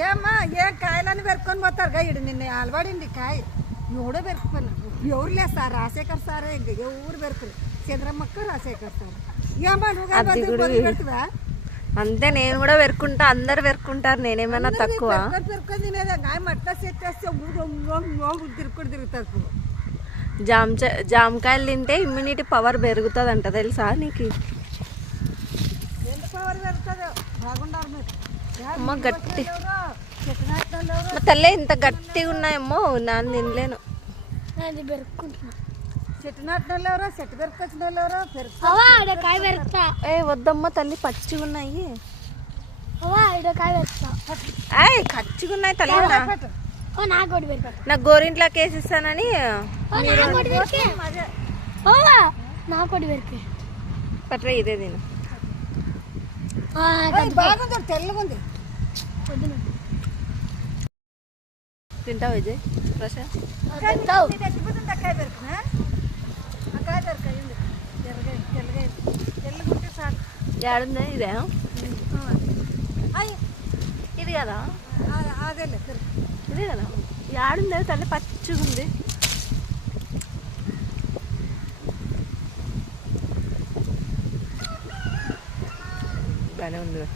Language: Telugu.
ఏమ్మా ఏం కాయలని పెరుక్కొని పోతారు ఇడు నిన్న అలవాడింది కాయ ఎవడో పెరుక్కుపోయినా ఎవరు లేదు సార్ రాజశేఖర్ సారే ఇంక ఎవరు పెరుకులు చంద్రమ్మక్క రాజశేఖర్ సార్ ఏమ్మా నువ్వు పెడుతువా అంతే నేను కూడా పెరుకుంటా అందరు పెరుకుంటారు నేనేమన్నా తక్కువ పెరుక్కొని తినేదా మట్లా సెట్టేస్తే తిరుక్కొని తిరుగుతారు జామకాయలు తింటే ఇమ్యూనిటీ పవర్ పెరుగుతుంది తెలుసా నీకు ఎంత పవర్ పెరుగుతుందో బాగుండారు మీరు అమ్మ గట్టి మా తల్లే ఇంత గట్టిగా ఉన్నాయేమో నాన్న తినలేను చెట్టు నాటిన ఎవరో చెట్టు పెరుకొచ్చిన ఎవరో ఏ వద్దమ్మ తల్లి పచ్చిగా ఉన్నాయి ఖచ్చిగా ఉన్నాయి తల్లి నాకు గోరింట్లోకి వేసిస్తానని పట్రా ఇదే తిను బాగుంది తెల్లగుంది తింటావు విజయ్ ప్రశాంత్ అక్కాయ దొరికినా అక్కాయ దొరకాయింది తెల్లగుంటే చాలు ఏడుందా ఇదే ఇది కదా అదేలే ఇదే కదా ఏడుందా తల్లి పచ్చిగా ఉంది బాగానే ఉంది